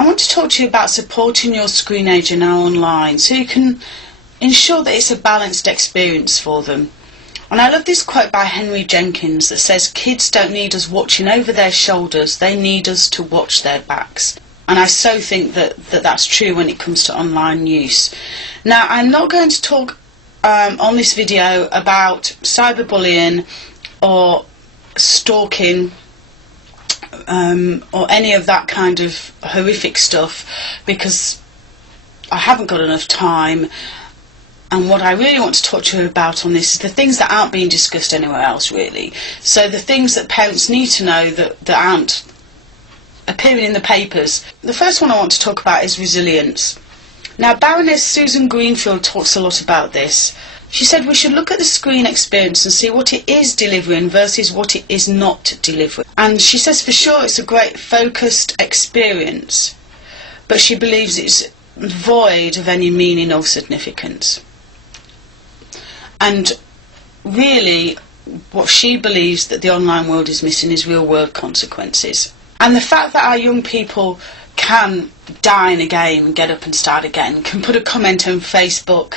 I want to talk to you about supporting your screenager now online so you can ensure that it's a balanced experience for them. And I love this quote by Henry Jenkins that says, "Kids don't need us watching over their shoulders, they need us to watch their backs." And I so think that's true when it comes to online use. Now, I'm not going to talk on this video about cyberbullying or stalking or any of that kind of horrific stuff, because I haven't got enough time. And what I really want to talk to you about on this is the things that aren't being discussed anywhere else, really. So the things that parents need to know that aren't appearing in the papers. The first one I want to talk about is resilience. Now, Baroness Susan Greenfield talks a lot about this. She said we should look at the screen experience and see what it is delivering versus what it is not delivering. And she says for sure it's a great focused experience, but she believes it's void of any meaning or significance. And really, what she believes that the online world is missing is real world consequences. And the fact that our young people can die in a game and get up and start again, can put a comment on Facebook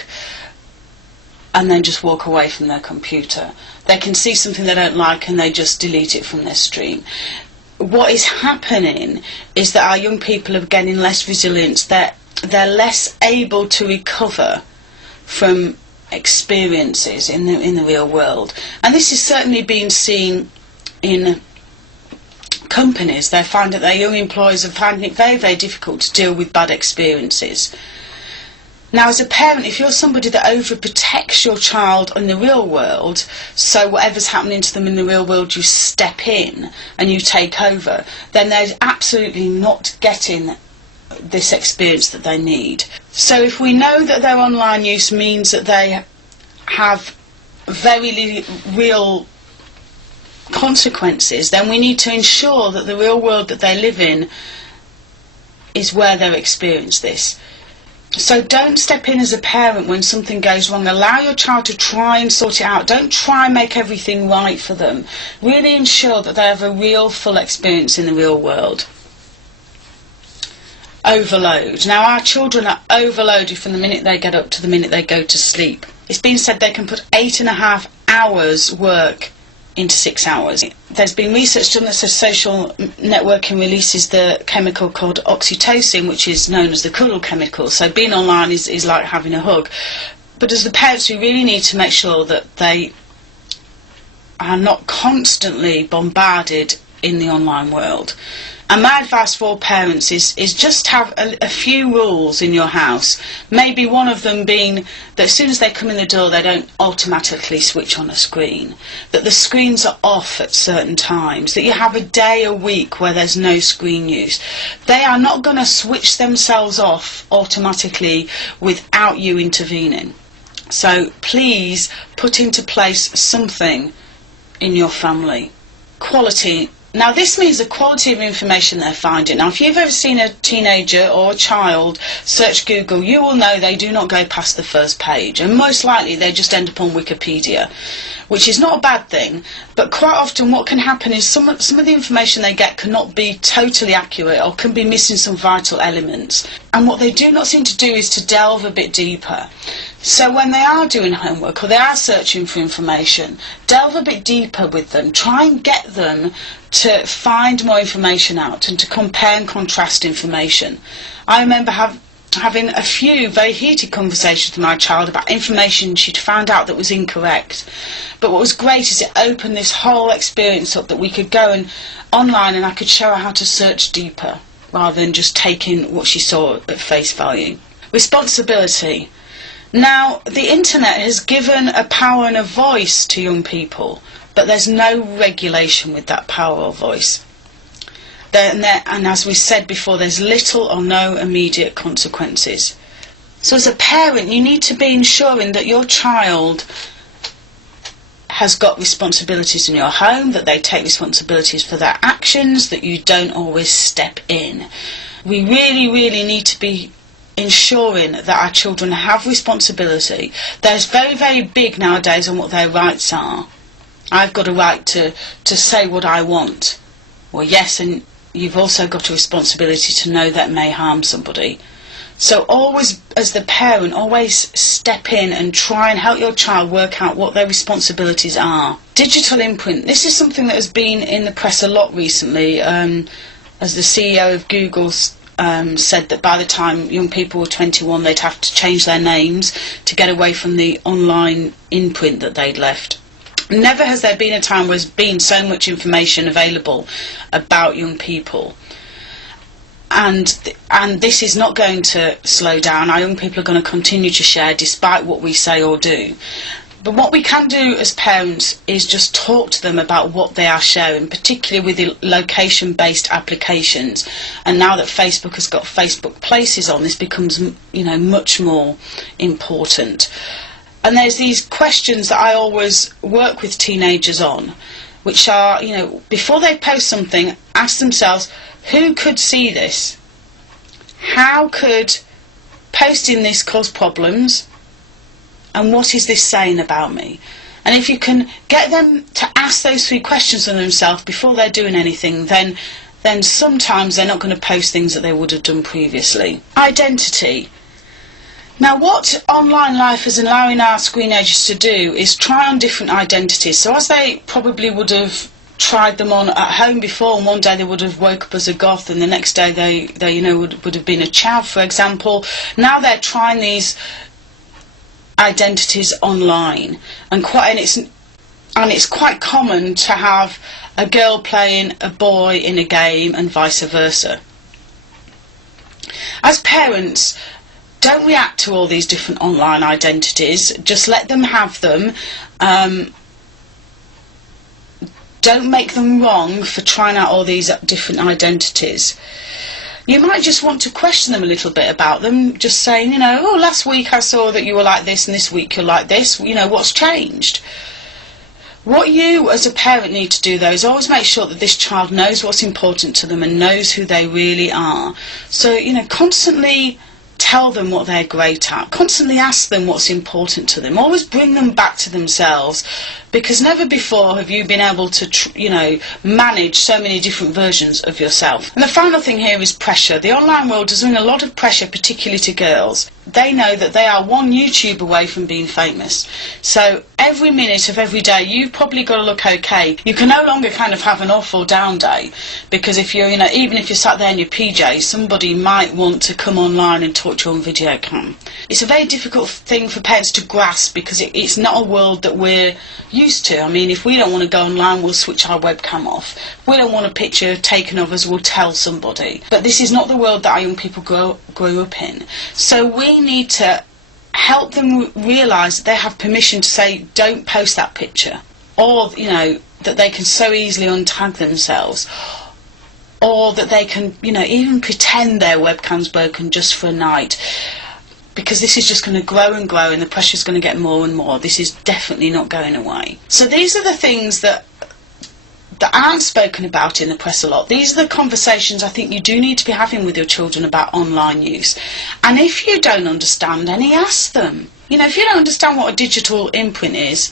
and then just walk away from their computer. They can see something they don't like and they just delete it from their stream. What is happening is that our young people are getting less resilience. They're less able to recover from experiences in the real world. And this is certainly being seen in companies. They find that their young employees are finding it very, very difficult to deal with bad experiences. Now, as a parent, if you're somebody that overprotects your child in the real world, so whatever's happening to them in the real world, you step in and you take over, then they're absolutely not getting this experience that they need. So if we know that their online use means that they have very real consequences, then we need to ensure that the real world that they live in is where they experience this. So don't step in as a parent when something goes wrong. Allow your child to try and sort it out. Don't try and make everything right for them. Really ensure that they have a real full experience in the real world. Overload. Now, our children are overloaded from the minute they get up to the minute they go to sleep. It's been said they can put 8.5 hours work into 6 hours. There's been research done that says social networking releases the chemical called oxytocin, which is known as the cuddle chemical. So being online is like having a hug. But as the parents, we really need to make sure that they are not constantly bombarded in the online world. And my advice for all parents is just have a few rules in your house. Maybe one of them being that as soon as they come in the door, they don't automatically switch on a screen. That the screens are off at certain times. That you have a day a week where there's no screen use. They are not going to switch themselves off automatically without you intervening. So please put into place something in your family. Quality. Now, this means the quality of information they're finding. Now, if you've ever seen a teenager or a child search Google, you will know they do not go past the first page. And most likely they just end up on Wikipedia, which is not a bad thing. But quite often what can happen is some of the information they get cannot be totally accurate or can be missing some vital elements. And what they do not seem to do is to delve a bit deeper. So when they are doing homework or they are searching for information, delve a bit deeper with them. Try and get them to find more information out and to compare and contrast information. I remember having a few very heated conversations with my child about information she'd found out that was incorrect. But what was great is it opened this whole experience up that we could go online and I could show her how to search deeper rather than just taking what she saw at face value. Responsibility. Now, the internet has given a power and a voice to young people, but there's no regulation with that power or voice. And as we said before, there's little or no immediate consequences. So as a parent, you need to be ensuring that your child has got responsibilities in your home, that they take responsibilities for their actions, that you don't always step in. We really, really need to be ensuring that our children have responsibility. There's very, very big nowadays on what their rights are. I've got a right to say what I want. Well, yes, and you've also got a responsibility to know that may harm somebody. So always, as the parent, always step in and try and help your child work out what their responsibilities are. Digital imprint. This is something that has been in the press a lot recently, as the CEO of Google said that by the time young people were 21 they'd have to change their names to get away from the online imprint that they'd left. Never has there been a time where there's been so much information available about young people. And this is not going to slow down. Our young people are going to continue to share despite what we say or do. But what we can do as parents is just talk to them about what they are sharing, particularly with the location-based applications. And now that Facebook has got Facebook Places on, this becomes, much more important. And there's these questions that I always work with teenagers on, which are, before they post something, ask themselves, who could see this? How could posting this cause problems? And what is this saying about me? And if you can get them to ask those 3 questions of themselves before they're doing anything, then sometimes they're not going to post things that they would have done previously. Identity. Now, what online life is allowing our screenagers to do is try on different identities. So as they probably would have tried them on at home before, and one day they would have woke up as a goth and the next day they would have been a chav, for example. Now they're trying these identities online, and it's quite common to have a girl playing a boy in a game and vice versa. As parents, don't react to all these different online identities, just let them have them. Don't make them wrong for trying out all these different identities. You might just want to question them a little bit about them, just saying, oh, last week I saw that you were like this and this week you're like this, what's changed? What you as a parent need to do though is always make sure that this child knows what's important to them and knows who they really are. So, constantly tell them what they're great at. Constantly ask them what's important to them. Always bring them back to themselves, because never before have you been able to, manage so many different versions of yourself. And the final thing here is pressure. The online world is doing a lot of pressure, particularly to girls. They know that they are one YouTube away from being famous. So every minute of every day, you've probably got to look okay. You can no longer kind of have an awful down day, because if you're, even if you're sat there in your PJs, somebody might want to come online and talk to you on video cam. It's a very difficult thing for parents to grasp, because it's not a world that we're used to. I mean, if we don't want to go online, we'll switch our webcam off. If we don't want a picture taken of us, we'll tell somebody. But this is not the world that our young people grew up in. So we need to help them realise that they have permission to say, don't post that picture. Or, that they can so easily untag themselves. Or that they can, even pretend their webcam's broken just for a night. Because this is just going to grow and grow, and the pressure's going to get more and more. This is definitely not going away. So these are the things that aren't spoken about in the press a lot. These are the conversations I think you do need to be having with your children about online use. And if you don't understand any, ask them. If you don't understand what a digital imprint is,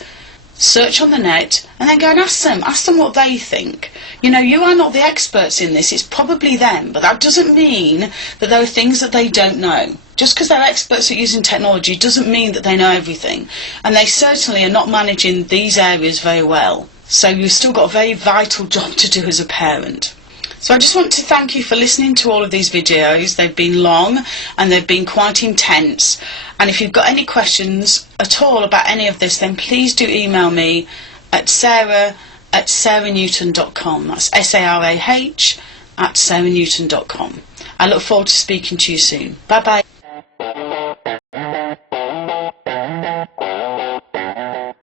search on the net and then go and ask them. Ask them what they think. You are not the experts in this, it's probably them, but that doesn't mean that there are things that they don't know. Just because they're experts at using technology doesn't mean that they know everything. And they certainly are not managing these areas very well. So you've still got a very vital job to do as a parent. So I just want to thank you for listening to all of these videos. They've been long and they've been quite intense. And if you've got any questions at all about any of this, then please do email me at sarah@sarahnewton.com. That's SARAH @sarahnewton.com. I look forward to speaking to you soon. Bye bye.